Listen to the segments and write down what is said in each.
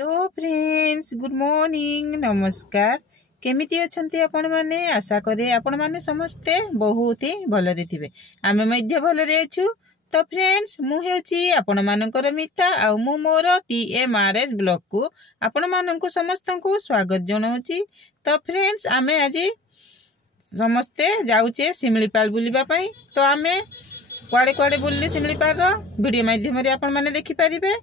Hello friends, good morning, नमस्कार। केमिति अछंती आपण माने? आशा करे आपण माने समस्ते बहुत ही भलरे थिबे। आमे मध्य भलरे अछु। तो फ्रेंड्स, मु हेउची आपण मानकर मिता आ मु मोर TMRS ब्लॉग को आपण माननको समस्तनको स्वागत जनाउची। तो फ्रेंड्स, आमे आज समस्ते जाउचे सिमलीपाल बुलिबा पई। तो आमे कुआडे कुआडे बुल्ली सिमलीपाल रो वीडियो माध्यम रे आपण माने देखि परिबे।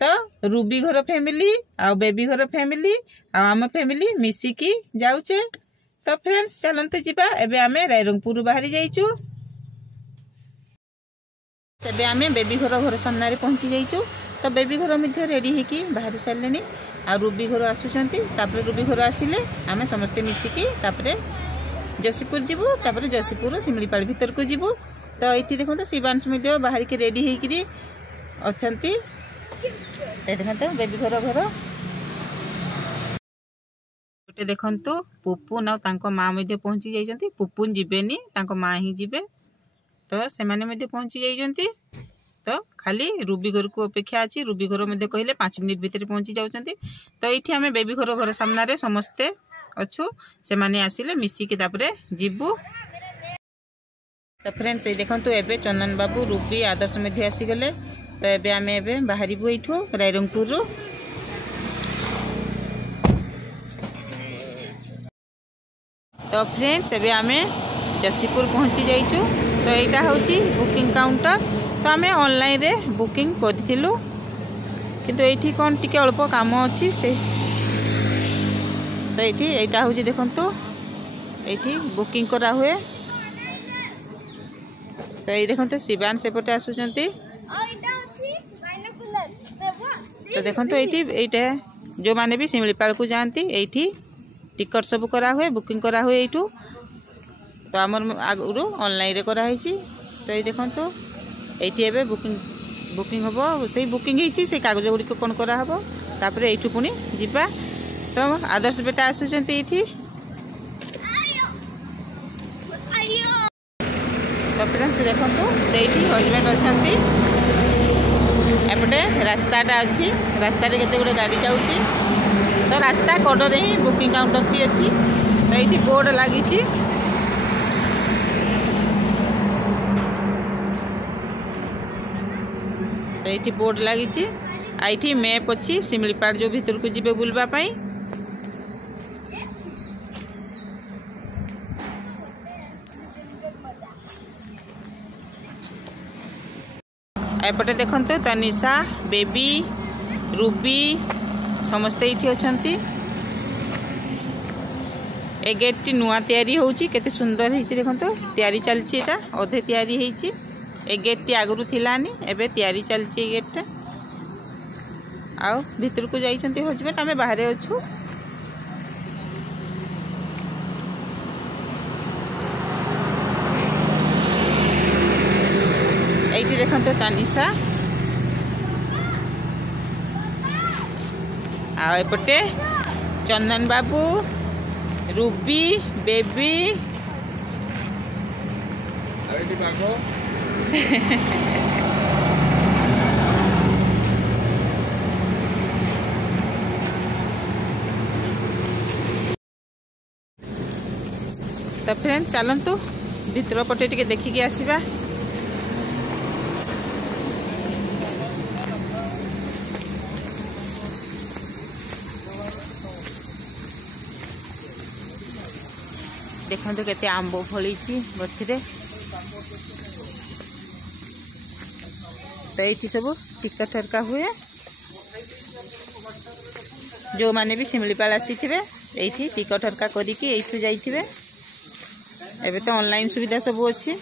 तो रूबी घर फैमिली आ बेबी घर फैमिली आम फैमिली मिसिकी जाउचे। तो फ्रेंड्स, चलते जीवा। एबे आमे रायरंगपुर बाहरी जाइचु। एबे आमे बेबी घर सामने रे पहुंची जाइचु। तो बेबी घर मध्ये रेडी हेकी बाहरी सारलेनी आ रूबी घर आसुचंती। तापर रूबी घर आसिले आमे समस्ते मिसिकी तापर जसीपुर जीवु। तापर जसीपुर सिमलीपाल भीतर को जीवु। तो एठी देखो तो शिवांश मध्ये बाहरी के रेडी हेकी अछंती। देखो बेबी घर गोटे देखु पुपुन आ माँ पहुँची जाइए। पुपुन जीवेनी, माँ ही जीवे। तो से पहुँची जाइए। तो खाली रूबी घर को अपेक्षा अच्छी। रूबी घर में कहले 5 मिनिट भितर पहुँची जाउछंती। तो ये आम बेबी घर सामने समस्ते अच्छु। से माने आसिले मिसिकी तापरे जीवु। तो फ्रेंड्स, देखो एबे चंदन बाबू रूबी आदर्श में आसीगले। तो एबे आमे एबे बाहरिबु एठू रायरंगपुर रु। तो फ्रेंड्स, एबे आमे जसीपुर पहुँची जाइचु। तो यहाँ होची बुकिंग काउंटर। तो आमे ऑनलाइन रे बुकिंग करथिलु, किंतु एठी कोन टिके अल्प काम अछि से। तो एठी एटा होची देखंतु एठी बुकिंग करा हुए। तो ये देखंतु शिवान सेपटे आसुचंती। तो देखो तो ये जो माने भी सिमलीपाल को जाती ये टिकट सब करा हुए, बुकिंग करा हुए यू। तो आमर आगु ऑनलाइन रे कराई। तो ये देखो तो ये बुकिंग हम से बुकिंग से कागज गुड़िक कौन कराब। तापर यू पुणी जीवा। तो आदर्श बेटा आसुचंती ये। तो फ्रेंड्स, देखो से हजबैंड अच्छा। एपटे रास्ताटा अच्छी। रास्ता रे केते गुडे गाड़ी जाउची। तो रास्ता कड़े ही बुकिंग काउंटर टी अच्छी। तो ये बोर्ड लगी। तो ये बोर्ड लगी। आई मैप अच्छी सिमलीपाल जो भीतर को जीवे बुलवा पाई। एपटे देखते तनिषा, बेबी, रूबी समस्ते ये अच्छी। ए गेट टी नुआ तैयारी होची। केते सुंदर होईची। देखंतो तैयारी चलची। एटा अधे तैयारी होईची। ए गेट टी आगरु थिलानी, एबे तैयारी चलची ए गेट टा। आउ भीतर को जाइछंती हजबैंड। आमे बाहरे अछु। ये देखते तनिषा आपटे चंदन बाबू, रूबी, बेबी तो फ्रेंड्स, चलतु भीतर पटे टिके देखिकी आसीबा। देखते केते आंब फली गछरे। तो ये सब टिकट ठरका हुए। जो माने भी सिमलीपाल आसी थे ये टिकट ठरका करिकी एठू जाइथिबे। एबे तो ऑनलाइन सुविधा सब अच्छी।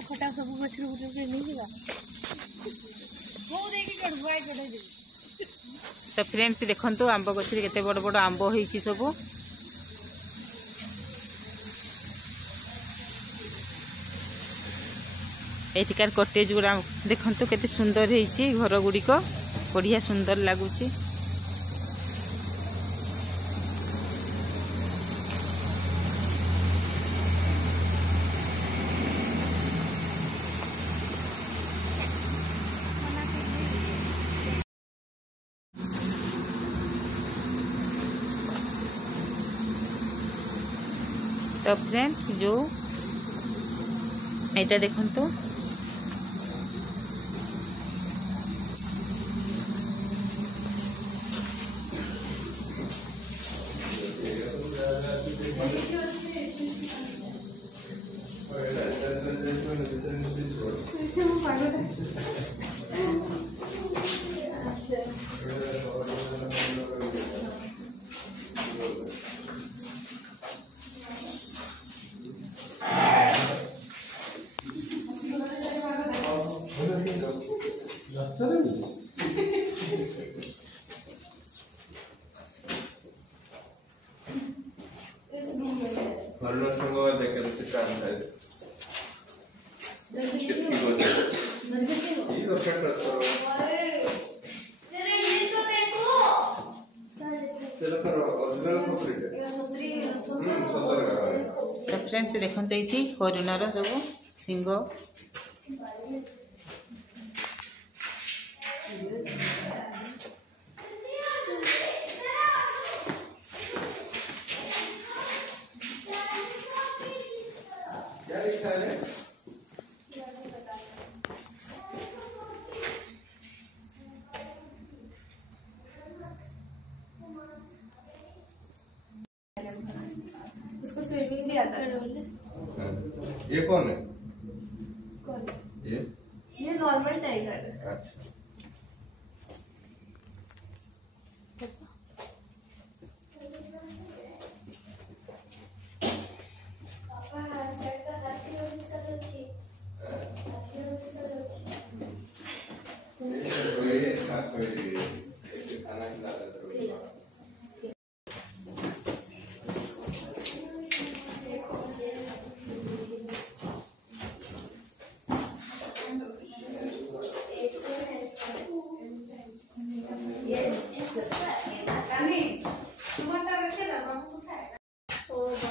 खटा सब गछ नहीं तो फ्रेंड्स देखंतु आंब गछ रे केते बड़ बड़ आंब होईची सब। एठिकार कटेज गुड़ा देखंतु केते सुंदर होईची, घर गुड़िक बढ़िया सुंदर लगुची। तो फ्रेंड्स जो एटा देखंतु फ्रेंड्स देखते ये हरिणर सब सिंह उसको स्विमिंग भी आता है। ये कौन है? ये नॉर्मल टाइगर है। अच्छा।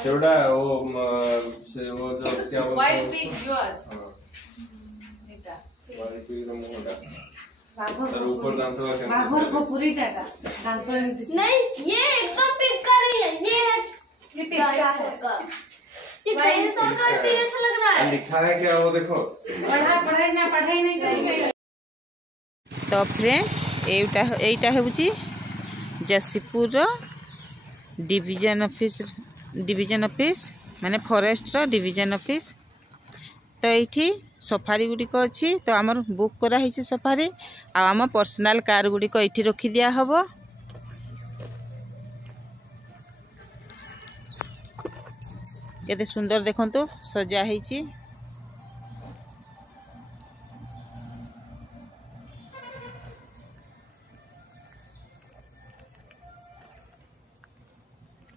चौड़ा वो जो क्या बोलते हैं व्हाइट पिग जो वाली पिग का मुंडा तर ऊपर दांत का क्या बाघर को पूरी टाका दांत नहीं, ये एकदम पिक का नहीं है, ये पिग का है। ये डायनासोर का जैसा लग रहा है। लिखा है क्या वो देखो। पढ़ाई नहीं करेंगे। तो फ्रेंड्स एटा होची जसीपुर डिवीजन ऑफिस माने फॉरेस्ट रो डिवीजन ऑफिस। तो ये सफारी गुड़िक अच्छी तो आमर बुक कराई सफारी आम पर्सनल कार गुड़िक ये रखी दिया हबो। केते सुंदर देखंतु सजा ହେଇची।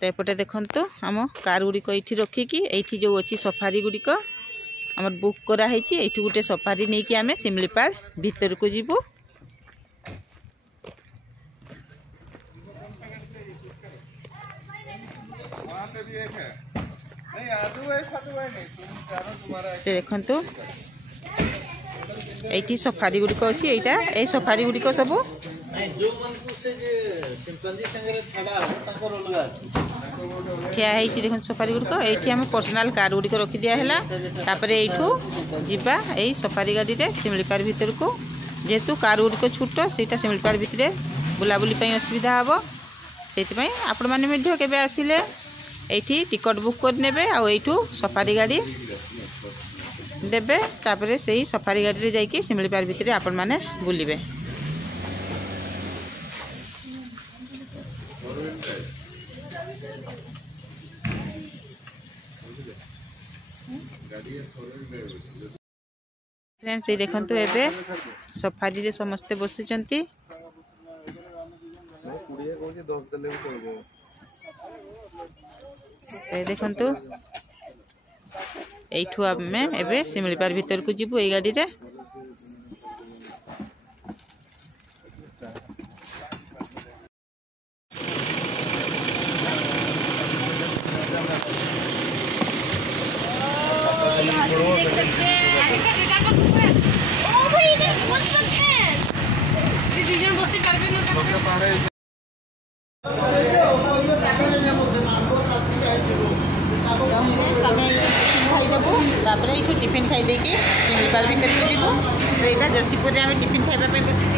तो एपटे देखंतु आम कार गुड़िक ये रखिकी ये जो अच्छी सफारी गुड़िक आमर बुक कराई ये गोटे सफारी नहीं कि आम शिमलीपाल भीतर को जीवु। देखंतु ये सफारी गुड़िक अच्छी यही सफारी गुड़िक सब ठिया देखो सफारी गुड़िक ये आम पर्सनल कार गुड़िक रखी दिया तापर यू जीवा यही सफारी गाड़ी रे शिमलीपाल भीतर को जेहेतु कार गुड़िक छोट से शिमलीपाल भितर बुलाबुली असुविधा हम से आपण मैंने केवे आसिले ये टिकट बुक करने आठू सफारी गाड़ी देबे तापर से ही सफारी गाड़ी रे जाइए शिमलीपाल भितर आपण मैंने बुलिबे। फ्रेंड्स ये देखंतु एबे सफारी रे समस्ते बसिचंती देखंतु एठू आमे एबे सिमलीपाल भीतर को जीवु ए गाड़ी रे। टिफिन खाई देकी सिमलीपाल भीतर को जीवु। तो यहाँ जोशीपुर में आम टिफिन खाइबा पे बसी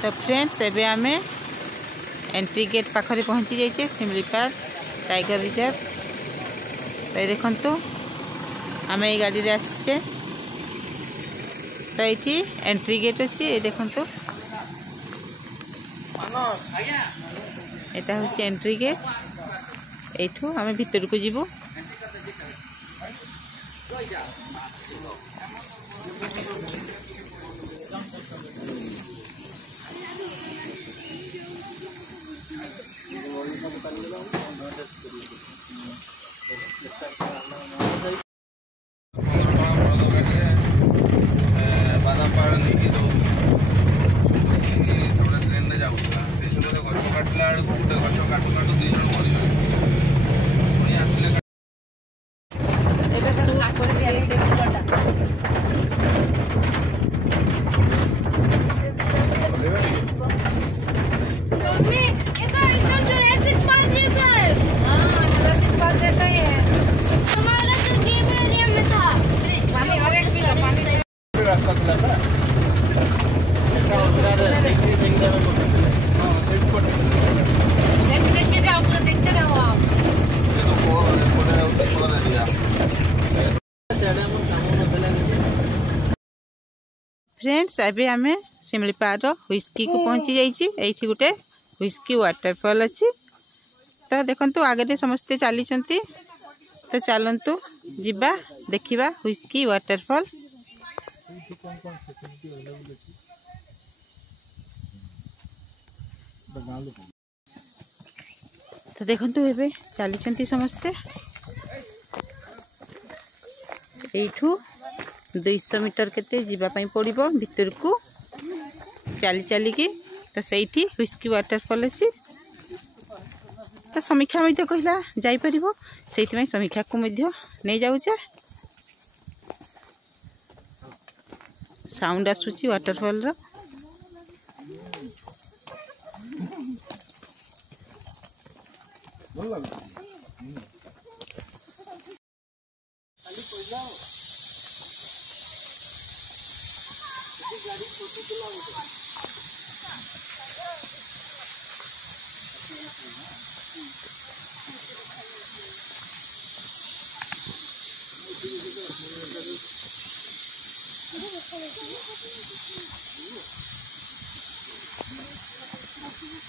तो फ्रेंड्स एबे आमे एंट्री गेट पाखरे पहुंची जाइए सिमलीपाल टाइगर रिजर्व। तो ये देखंतु आमे ये गाड़ी रे आसीचे। तो ये एंट्री गेट अच्छी ये देखंतु एटा होची एंट्री गेट। एठू आमे भीतर को जीवु। फ्रेंड्स अभी आम सिमलीपाल व्हिस्की को पहुंची जाइए। गोटे व्हिस्की वाटरफॉल अच्छी। तो देखंतु आगे समस्ते चली तो चलतु जीवा देखिबा व्हिस्की वाटरफॉल। तो देखंतु एबे चली समस्ते एठू 200 मीटर केते जीवाई पड़ो भीतर को चली चली की। तो सही व्हिस्की वाटरफॉल अच्छी। तो समीक्षा कहला जापर से समीक्षा को नहीं जाऊे। साउंड आसूची वाटरफॉल रो।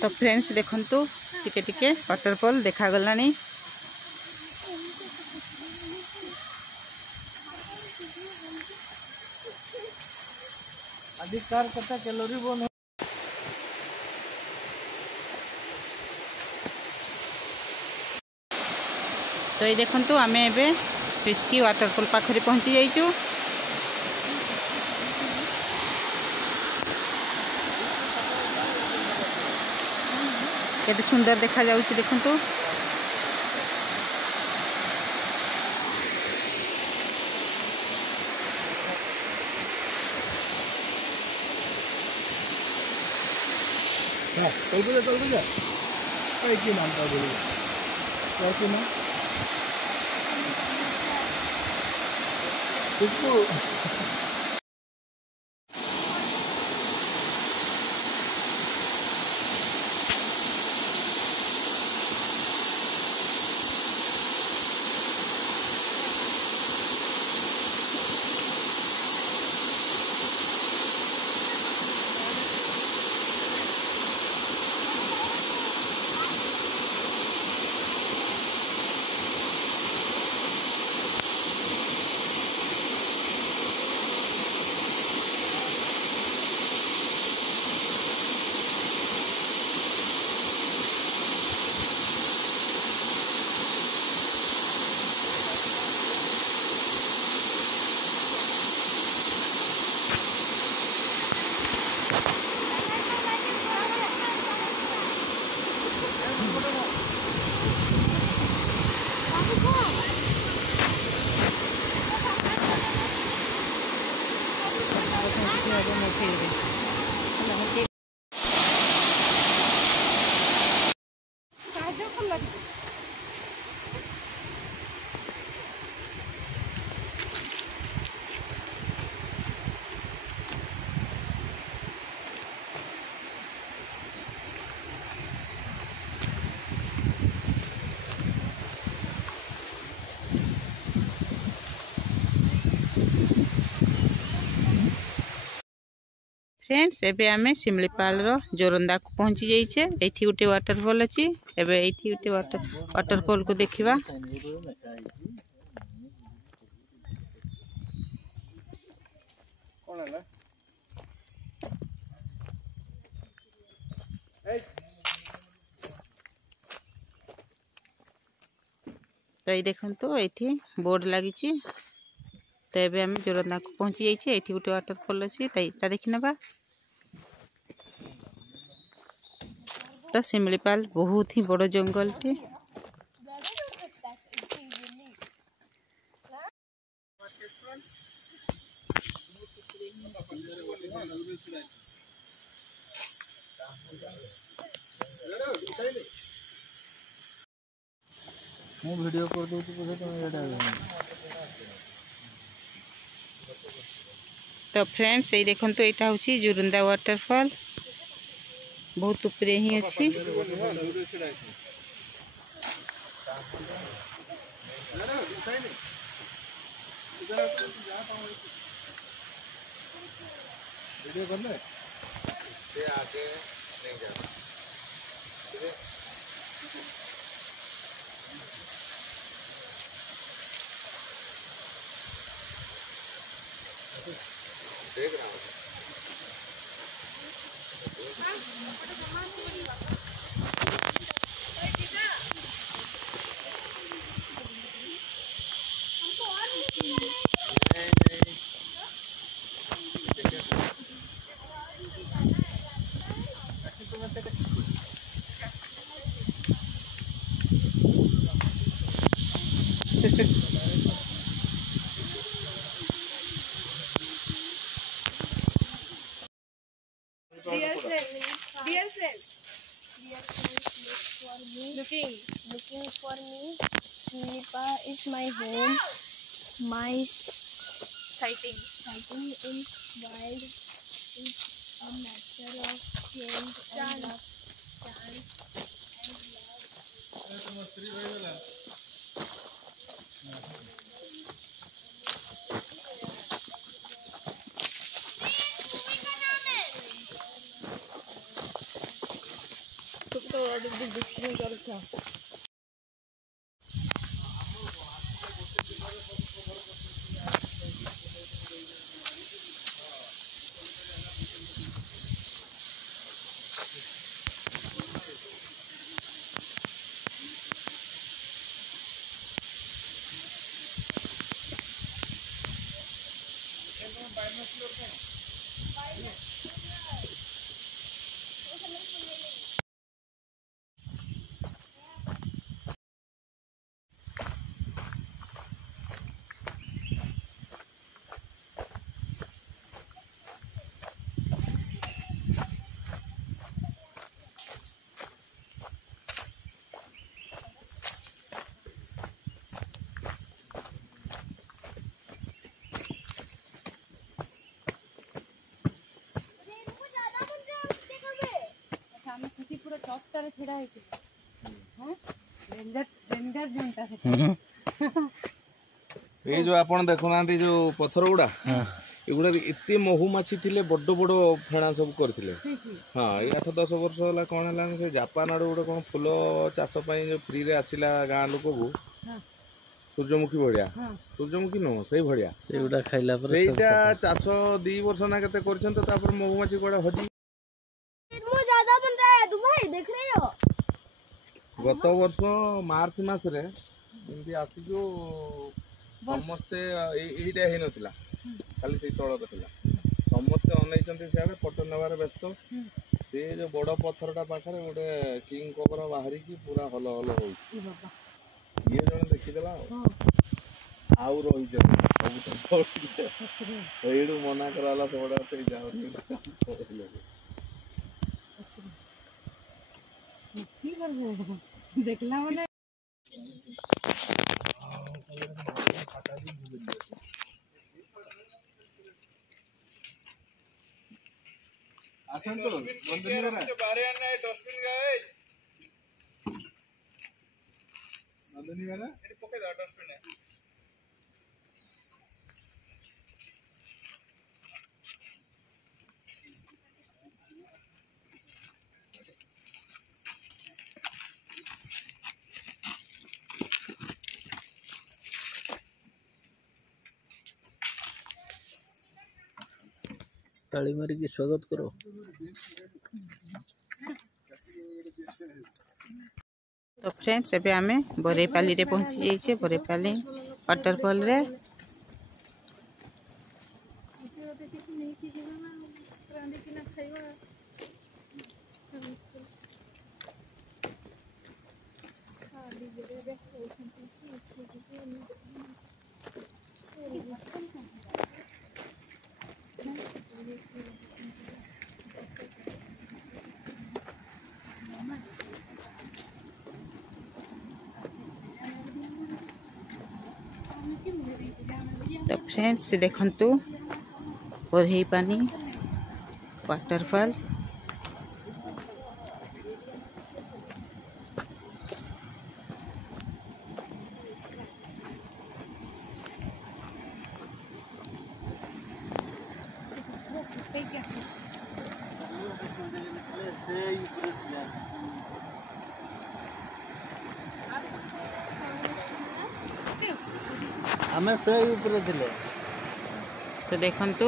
तो फ्रेंड्स देखंतु टिके टिके वाटरफॉल देखा गलानी। अधिकार कथा कैलोरी बोन। तो ये देखंतु आमे एबे व्हिस्की वाटरफॉल पाखरे पहुंची जाइछु। केते सुंदर देखा जाउछि देखंतु। फ्रेंड्स एबे आमे शिमलीपाल रो जोरंदा को पहुंची जाइछे। एठी गोटे वाटरफॉल अछि। एबे एठी गोटे वाटरफॉल को देखिबा। तो ये देखंतु एठी बोर्ड लागिछि। तो एबे आमे जोरंदा को पहुंची जाइछे। एठी गोटे वाटरफॉल अछि। ता देखि नबा। तो शिमलीपाल बहुत ही बड़ जंगल टे। मु वीडियो कर दउछु पछे तुम एटा। तो फ्रेंड्स ये देखंतु एटा होछि जोरंदा वाटरफॉल। बहुत ऊपरे ही अछि। वीडियो कर ले से आगे नहीं जाना। ठीक है देख रहा हूँ। Dear friends, looking for me. Shimlipa is my home. My sighting in wild is a matter of change and love. ତଳେ ଛିଡ଼ା ହେଇକି ଡେଞ୍ଜର ଜୋନଟା ସେଟା। ये जो आपण देखुना जो पथर गुड़ा एगुड़ा एत महुमाछी थे बड़ बड़ फेणा सब करते। हाँ ये 8-10 वर्ष है कौन है से जापान आड़ गोटे कौन फुल चाष जो फ्री रे आसला गाँ लोक को सूर्यमुखी भाया सूर्यमुखी नुह से भाया सेगुड़ा खाइला पर सेटा चाष 2 वर्ष ना केते करछन तो तापर महुमाछी कोडा हजी वो ज्यादा बन रहा है तुम भाई देख रहे हो। गत वर्ष मार्च मास रे एमती आसी जो समस्ते एटा हे नथिला खाली से तळ कथिला समस्ते अनैचंती सियाडे फोटो नेबार व्यस्त से जो बड़ पत्थरटा पाखरे गोटे किंग कोबरा बाहरी की पूरा हल हल हो ये जने देखिदेला आउ रही सब तो मना कराला थोड़ा से जाओ देखला मैंने आसंतो बंदनी करा बारे आना है डस्टबिन गाय बंदनी करा एटी पके दा डस्टबिन है ताली मारी की स्वागत करो। तो फ्रेंड्स एबे आमे बरेपाली रे पहुंची जाइछे बरेपाली वाटरफॉल रे। तो फ्रेंड्स देखंतु ओरही पानी वाटरफॉल आमे से ऊपर थिले तो देखंतु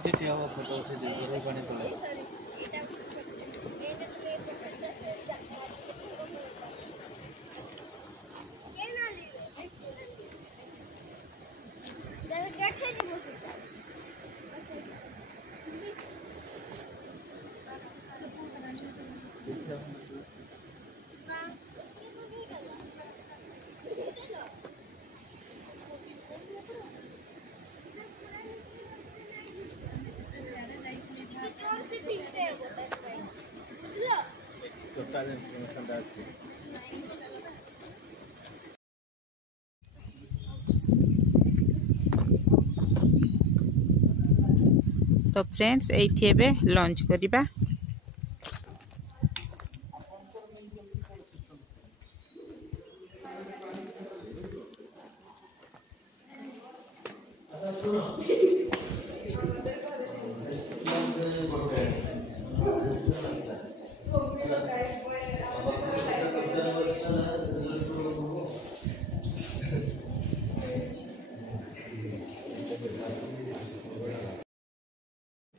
इथे ठेवा फोटो उठे दे पानी तले टोटल इन्फॉर्मेशन दाची तो फ्रेंड्स एठी एबे लंच करिबा।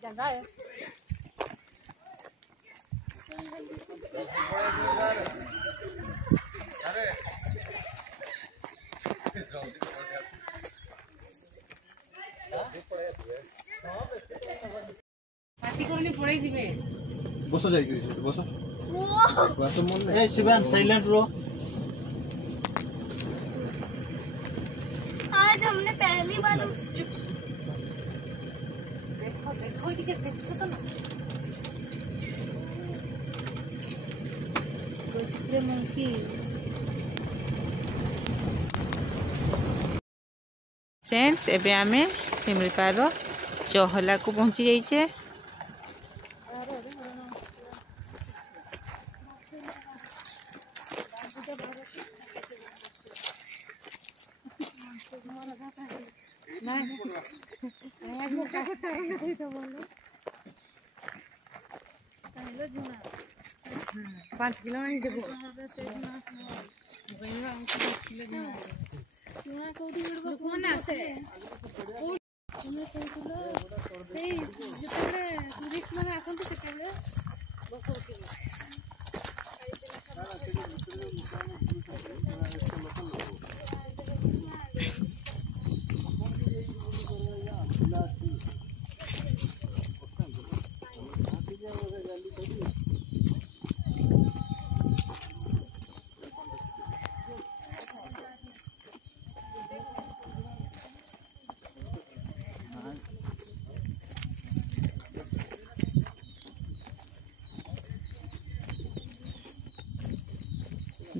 जगह है अरे बस जाइए बस बस मन ए शिवान साइलेंट रहो। आज हमने पहली बार देखो देखो ये देखो तो ना गोचुकुरे मंकी फ्रेंड्स एबे आमे शिमिलीपाल चहला को पहुंची जाइए। पाँच किलो देबो कौन आसे तुमे कहूलो सेई जेतले टूरिस्ट माने आसंती केतेले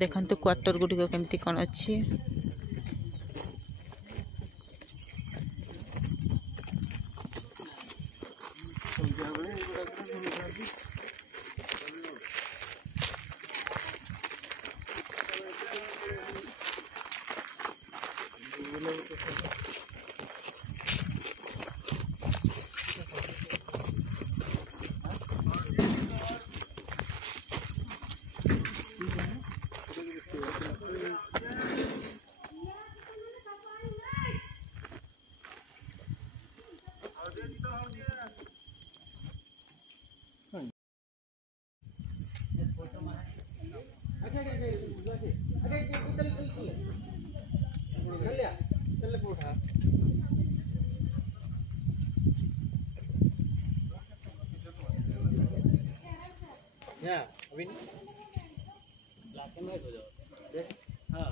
देखंतु क्वार्टर गुडिक केमती कौन अच्छी। या अभी लाके में हो जाओ देख। हां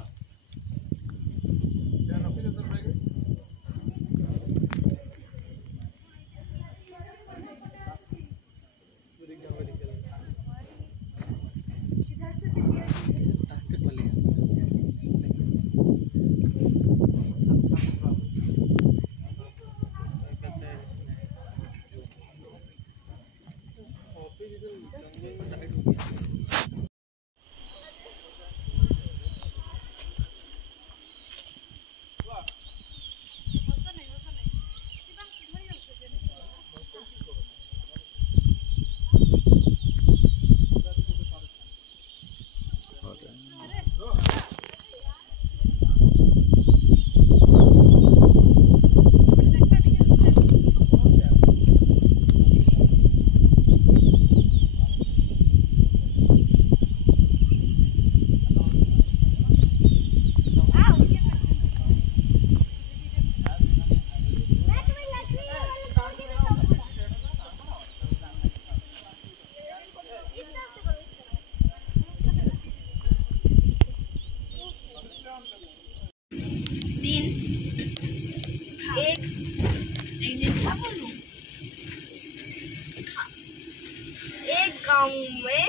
गाँव में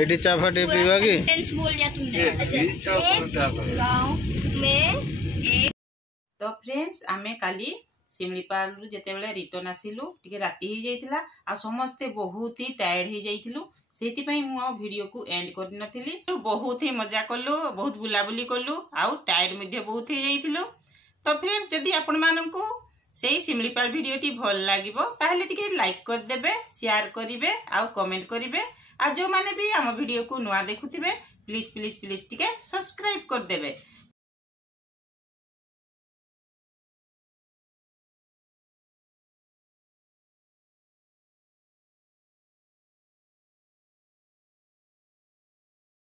एडी चा फाटे पीवा की सेंटेंस बोल दिया तुमने। गाँव में एक तो फ्रेंड्स आमे काली शिमिलीपाल रु जेते बेले रिटर्न आसिलु टिके राती ही जाइतिला आ समस्ते बहुत ही टायर्ड ही जाइतिलु सेति पई मु वीडियो को एंड कर नथिली। तो बहुत ही मजा करलु बहुत बुलाबुली करलु आ टायर्ड मध्ये बहुत ही जाइतिलु। तो फ्रेंड्स जदि आपण माननकु सेही शिमिलीपाल वीडियोटी भल लागिबो ताहले टिके लाइक कर देबे शेयर करिवे आ कमेंट करिवे आ जो माने भी हम वीडियो को नुआ देखुथिबे प्लीज प्लीज प्लीज टिके सब्सक्राइब कर देबे।